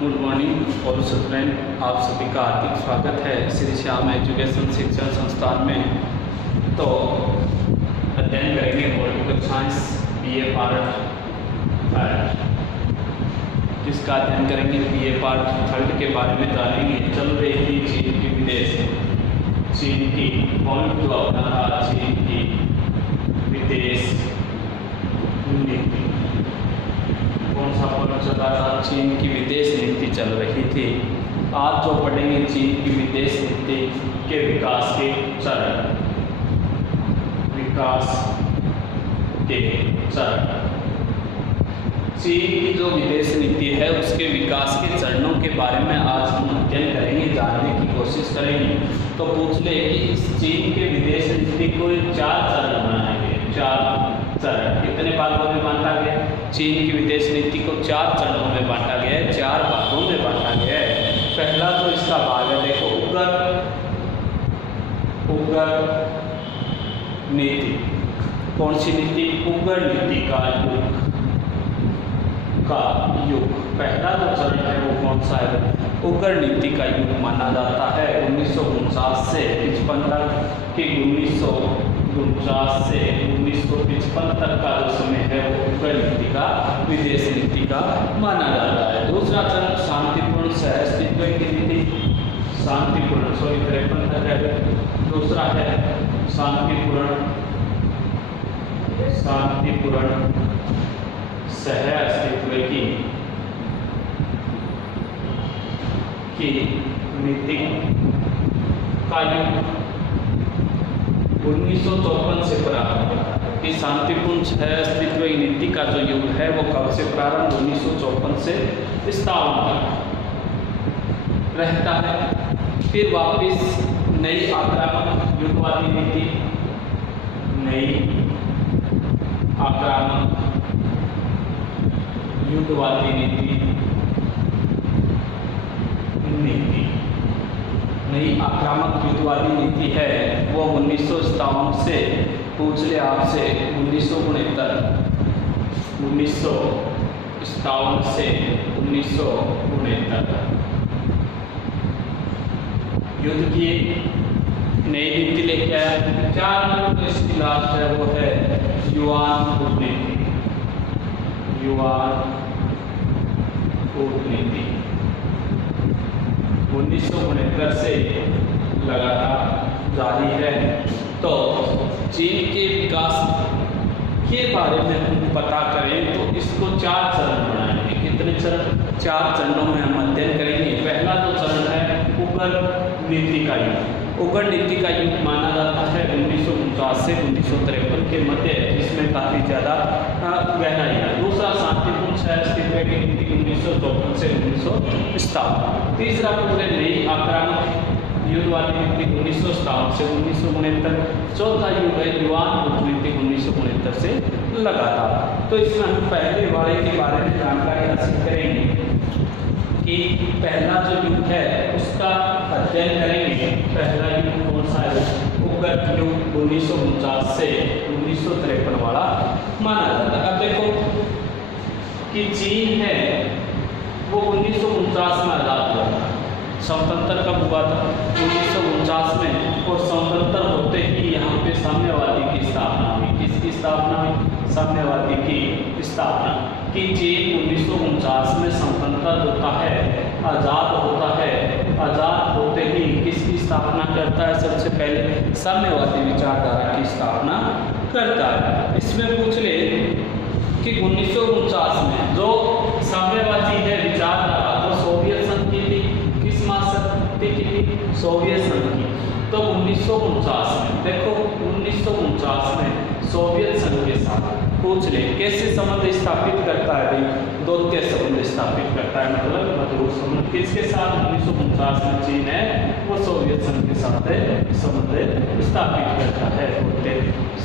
Good morning और student, आप सभी का हार्दिक स्वागत है श्री श्याम एजुकेशन शिक्षण संस्थान में। तो अध्ययन करेंगे political science BA part third, जिसका अध्ययन करेंगे बीए पार्ट थर्ड के बारे में जानेंगे। चल रही थी चीन की विदेश, चीन की पॉइंट जो अपना था चीन की विदेश नीति। कौन सा पॉइंट चल रहा था? चीन की विदेश नीति चल रही थी। आज जो पढ़ेंगे चीन की विदेश नीति के विकास के चरण, विकास के चरण। चीन की जो विदेश नीति है उसके विकास के चरणों के बारे में आज हम अध्ययन करेंगे, जानने की कोशिश करेंगे। तो पूछ ले कि इस चीन के विदेश नीति को 4 चरण बनाएंगे। 4 चरण कितने भागों में बांटा गया? चीन की विदेश नीति को 4 चरणों में बांटा गया है, 4 भागों में बांटा गया है। पहला जो इसका भाग है, देखो उग्र नीति। कौन सी नीति? उग्र नीति का युग। पहला जो चरण है वो कौन सा है? उग्र नीति का युग माना जाता है। 1949 से 55 तक की 1949 से 1955 तक का जो समय है वो उग्र नीति का, विदेश नीति का माना जाता है। दूसरा चरण शांतिपूर्ण सहअस्तित्व की नीति। शांतिपूर्ण 53 तक है। दूसरा है शांतिपूर्ण सहअस्तित्व की नीति का युग 1954 से प्रारंभ होता है। कि शांतिपूर्ण सहअस्तित्व की नीति का जो युग है वो कब से प्रारंभ? 1954 से 57 तक रहता है। फिर वापिस नई आक्रामक युद्धवादी नीति, नई आक्रामक युद्धवादी नीति, नई आक्रामक युद्धवादी नीति है वो 1957 से, पूछ ले आपसे 1969 से 1969 युद्ध की नई नीति लेके आया। 4 नंबर इसकी लास्ट है वो है युआन कूटनीति। युआन कूटनीति 1969 से लगातार जारी है। तो चीन के विकास के बारे में हम पता करें तो इसको 4 चरण बनाएंगे। कितने चरण? 4 चरणों में हम अध्ययन करेंगे। पहला जो चरण है उग्र नीति का युग। उग्र नीति का युग माना जाता है 1949 से 1953 के मध्य, इसमें काफ़ी ज़्यादा गहराई है। दूसरा शांतिपूर्ण सहअस्तित्व की नीति 1954 से 1957। तीसरा पूरे नई आक्रामक युद्धवादी नीति 1957 से 1969। चौथा युग है युआन कूटनीति 1969 से लगातार। तो इसमें हम पहले वाले के बारे में जानकारी हासिल करेंगे कि पहला जो युग है उसका अध्ययन करेंगे। पहला युग कौन सा है? उग्र युग 1949 से 1953 वाला माना जाता है। अब देखो कि चीन है वो 1949 में आज़ाद हुआ था। स्वतंत्र कब हुआ था? 1949 में। और स्वतंत्र होते ही यहाँ पे साम्यवादी की स्थापना हुई। किसकी स्थापना हुई? साम्यवादी की स्थापना। कि चीन 1949 में स्वतंत्र होता है, आज़ाद होता है। आज़ाद होते ही किसकी स्थापना करता है? सबसे पहले साम्यवादी विचारधारा की स्थापना करता है। इसमें पूछ ले कि 1949 में जो साम्यवादी है विचारधारा वो सोवियत संघ की थी। किस महाशक्ति की थी? सोवियत संघ की। तो 1949 में देखो 1949 में सोवियत संघ के साथ पूछ ले कैसे संबंध स्थापित करता है? भाई दौत्य संबंध स्थापित करता है, मतलब मधुर संबंध। किसके साथ? 1949 में चीन है वो सोवियत संघ के साथ संबंध स्थापित करता है। दौत्य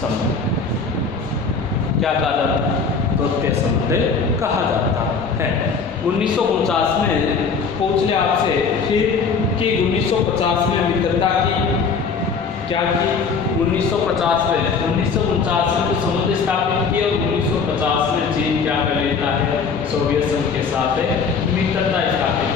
संबंध क्या कहा जाता है? दौत्य संबंध कहा जाता है। 1949 में पूछ ले आपसे फिर कि 1950 में मित्रता की क्या की? 1950 में 1949 में तो संबंध स्थापित किए और 1950 में चीन क्या कर लेता है? सोवियत संघ के साथ मित्रता स्थापित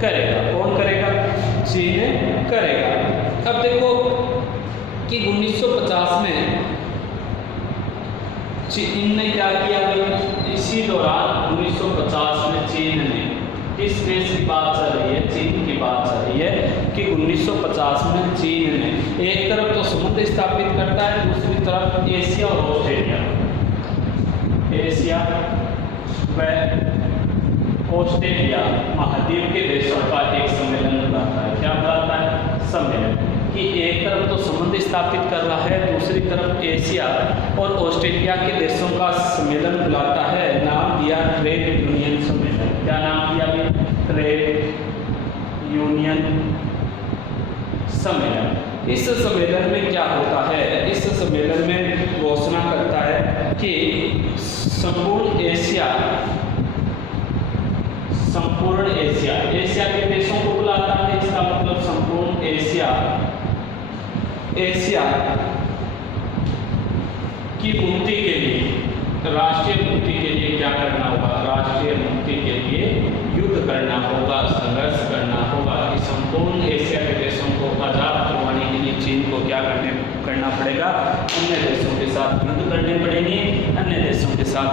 करेगा। कौन करेगा? चीन करेगा। अब देखो कि 1950 में चीन ने क्या किया भाई, इसी दौरान 1950 में चीन ने, किस देश की बात चल रही है? चीन की बात चल रही है कि 1950 में चीन ने एक तरफ तो समुद्र स्थापित करता है, दूसरी तरफ एशिया और ऑस्ट्रेलिया, एशिया व ऑस्ट्रेलिया महाद्वीप के देशों का एक सम्मेलन बुलाता है। क्या बुलाता है? सम्मेलन। कि एक तरफ तो समुद्र स्थापित कर रहा है, दूसरी तरफ एशिया और ऑस्ट्रेलिया के देशों का सम्मेलन बुलाता है। नाम दिया ट्रेड यूनियन सम्मेलन। क्या नाम दिया भाई? ट्रेड यूनियन सम्मेलन। इस सम्मेलन में क्या होता है? इस सम्मेलन में घोषणा करता है कि संपूर्ण एशिया, एशिया के देशों को बुलाता है। इसका मतलब संपूर्ण एशिया की मुक्ति के लिए, राष्ट्रीय मुक्ति के लिए क्या करना होगा? राष्ट्रीय मुक्ति के लिए युद्ध करना होगा, संघर्ष करना होगा। कि संपूर्ण एशिया के देशों को आज़ाद करवाने के लिए चीन को क्या करना पड़ेगा? अन्य देशों के साथ युद्ध करने पड़ेंगे, अन्य देशों के साथ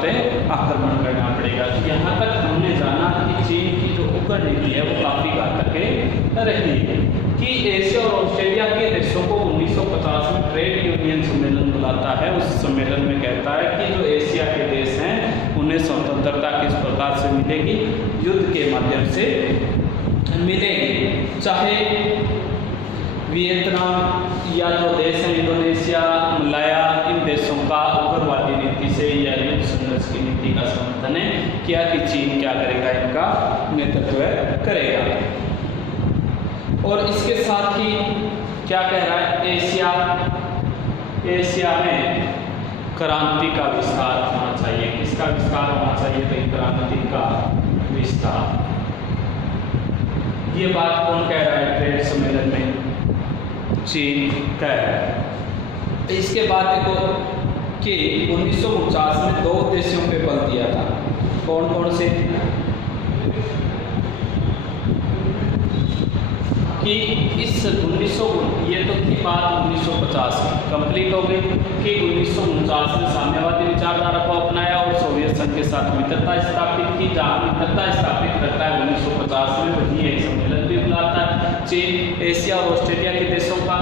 आक्रमण करना पड़ेगा। तो यहाँ तक हमने जाना कि चीन की जो उग्र नीति है वो काफ़ी घातक रही है। कि एशिया और ऑस्ट्रेलिया के देशों को 1950 में ट्रेड यूनियन सम्मेलन बुलाता है। उस सम्मेलन में कहता है कि जो एशिया के देश हैं उन्हें स्वतंत्रता किस प्रकार से मिलेगी? युद्ध के माध्यम से मिलेगी। चाहे वियतनाम या जो देश हैं इंडोनेशिया, मलाया, इन देशों का उग्रवादी नीति से या युद्ध संघर्ष की नीति का समर्थन है किया कि चीन क्या करेगा? इनका नेतृत्व करेगा। और इसके साथ ही क्या कह रहा है? एशिया में क्रांति का विस्तार होना चाहिए। किसका विस्तार होना चाहिए? तो क्रांति का विस्तार। ये बात कौन कह रहा है? ट्रेड सम्मेलन में चीन कह रहा है। इसके बाद देखो कि 1949 में दो उद्देश्यों पे बल दिया था। कौन कौन से? कि इस 1900 ये तो की बात 1950 कंप्लीट हो गई कि 1949 में साम्यवादी विचारधारा को अपनाया और सोवियत संघ के साथ मित्रता स्थापित की। जहाँ मित्रता स्थापित करता है 1950 में, वही एक सम्मेलन भी बुलाता है। चीन एशिया और ऑस्ट्रेलिया के देशों का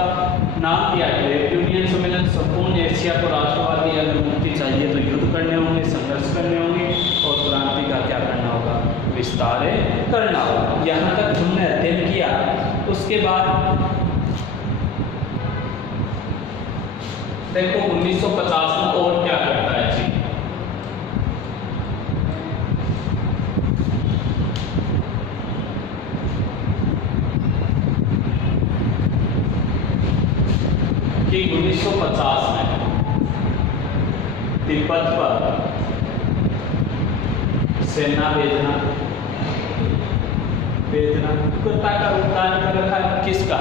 नाम दिया ट्रेड यूनियन सम्मेलन। संपूर्ण एशिया को राष्ट्रवादी अगर मुक्ति चाहिए तो युद्ध करने होंगे, संघर्ष करने होंगे और क्रांति का क्या करना होगा? विस्तार करना होगा। यहाँ तक हमने अध्ययन किया। उसके बाद देखो 1950 में और क्या करता है चीन? कि 1950 में तिब्बत पर सेना भेजना उग्रता का भुगतान कर रखा है। किसका?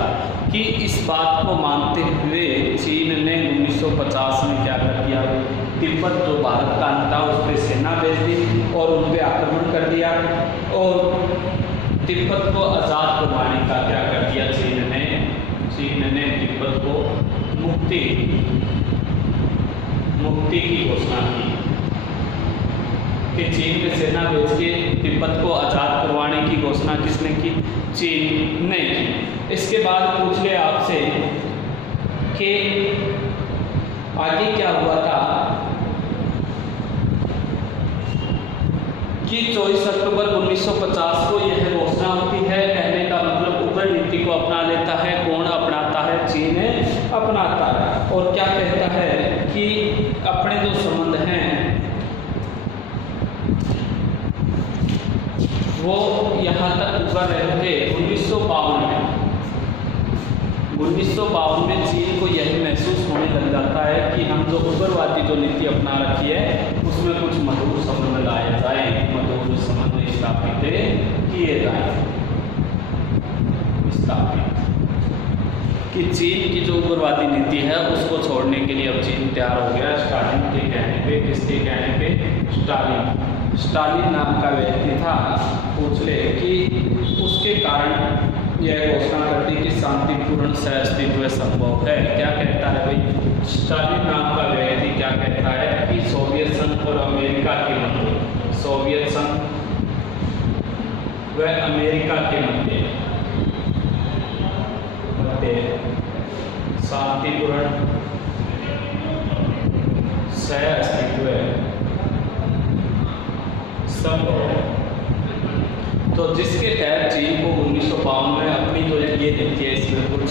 कि इस बात को मानते हुए चीन ने 1950 में क्या कर दिया? तिब्बत जो भारत का अंग था उस पर सेना भेज दी और उन पर आक्रमण कर दिया और तिब्बत को आज़ाद करवाने का क्या कर दिया? चीन ने तिब्बत को मुक्ति की घोषणा की। कि चीन में सेना भेज के तिब्बत को आज़ाद करवाने की घोषणा किसने की? चीन ने की। इसके बाद पूछ ले आपसे कि आगे क्या हुआ था? कि 24 अक्टूबर 1950 को यह घोषणा होती है। कहने का मतलब उग्र नीति को अपना लेता है। कौन अपनाता है? चीन अपनाता है। और क्या कहता है कि अपने जो संबंध हैं वो यहाँ तक उभर रहे थे। 1952 में चीन को यही महसूस होने लग जाता है कि हम जो उग्रवादी जो नीति अपना रखी है उसमें कुछ मधुर संबंध लाए जाए, मधुर संबंध स्थापित किए जाए। कि चीन की जो उग्रवादी नीति है उसको छोड़ने के लिए अब चीन तैयार हो गया। स्टालिन के कहने पे, किसके कहने पे? स्टालिन नाम का व्यक्ति था। पूछ ले कि उस यह घोषणा करती कि शांतिपूर्ण सहअस्तित्व संभव है। क्या कहता है भाई, स्टालिन नाम का व्यक्ति क्या कहता है कि सोवियत संघ और अमेरिका के मध्य, सोवियत संघ व अमेरिका के मध्य शांतिपूर्ण सहअस्तित्व संभव है। तो जिसके तहत चीन को 1952 में अपनी जो ये नीति है इसमें कुछ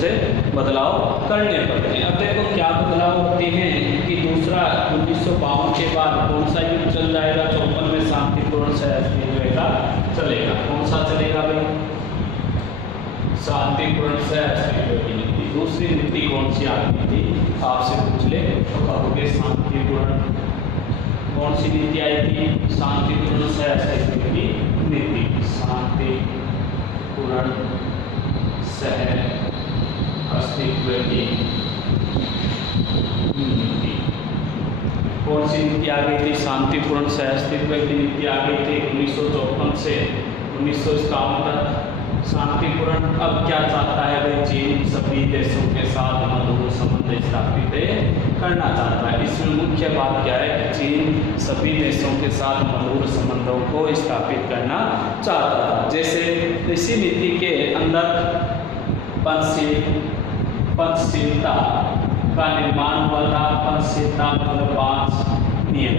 बदलाव करने पड़ते हैं। अब देखो क्या बदलाव होते हैं कि दूसरा 1952 के बाद कौन सा युद्ध चल जाएगा, 54 में शांतिपूर्ण सहअस्तित्व का चलेगा। कौन सा चलेगा भाई, शांतिपूर्ण सहअस्तित्व की नीति। दूसरी नीति कौन सी आती थी आपसे पूछ ले तो कहोगे शांतिपूर्ण, कौन सी नीति आई थी, शांतिपूर्ण सहअस्तित्व की नीति, शांतिपूर्ण सहअस्तित्व की नीति। कौन सी नीति आ गई थी, शांतिपूर्ण सहअस्तित्व की नीति आ गई थी 1954 से 1951 तक शांतिपूर्ण। अब क्या चाहता है भाई, चीन सभी देशों के साथ मधुर संबंध स्थापित करना चाहता है। इसमें मुख्य बात क्या है कि चीन सभी देशों के साथ मधुर संबंधों को स्थापित करना चाहता था। जैसे इसी नीति के अंदर पंचशीलता का निर्माण हुआ था। पंचशीलता मतलब 5 नियम,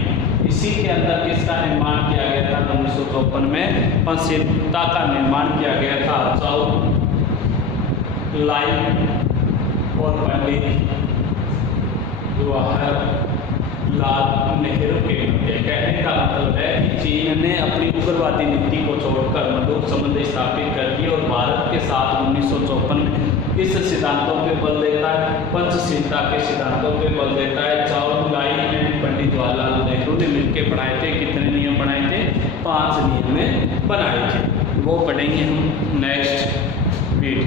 इसी के अंदर किसका निर्माण किया गया था 1954 में, पंचशीलता का निर्माण किया गया था। चाउ लाई और पंडित जवाहरलाल नेहरू के मध्य। कहने का मतलब है कि चीन ने अपनी उग्रवादी नीति को छोड़कर मधुर संबंध स्थापित कर दिए और भारत के साथ 1954 में इस सिद्धांतों पे बल देता है, पंचशीलता के सिद्धांतों पे बल देता है। चाउ लाई एंड पंडित जवाहरलाल नेहरू ने मिलकर बनाए थे। कितने नियम बनाए थे, 5 नियम बनाए थे। वो पढ़ेंगे हम नेक्स्ट वीडियो।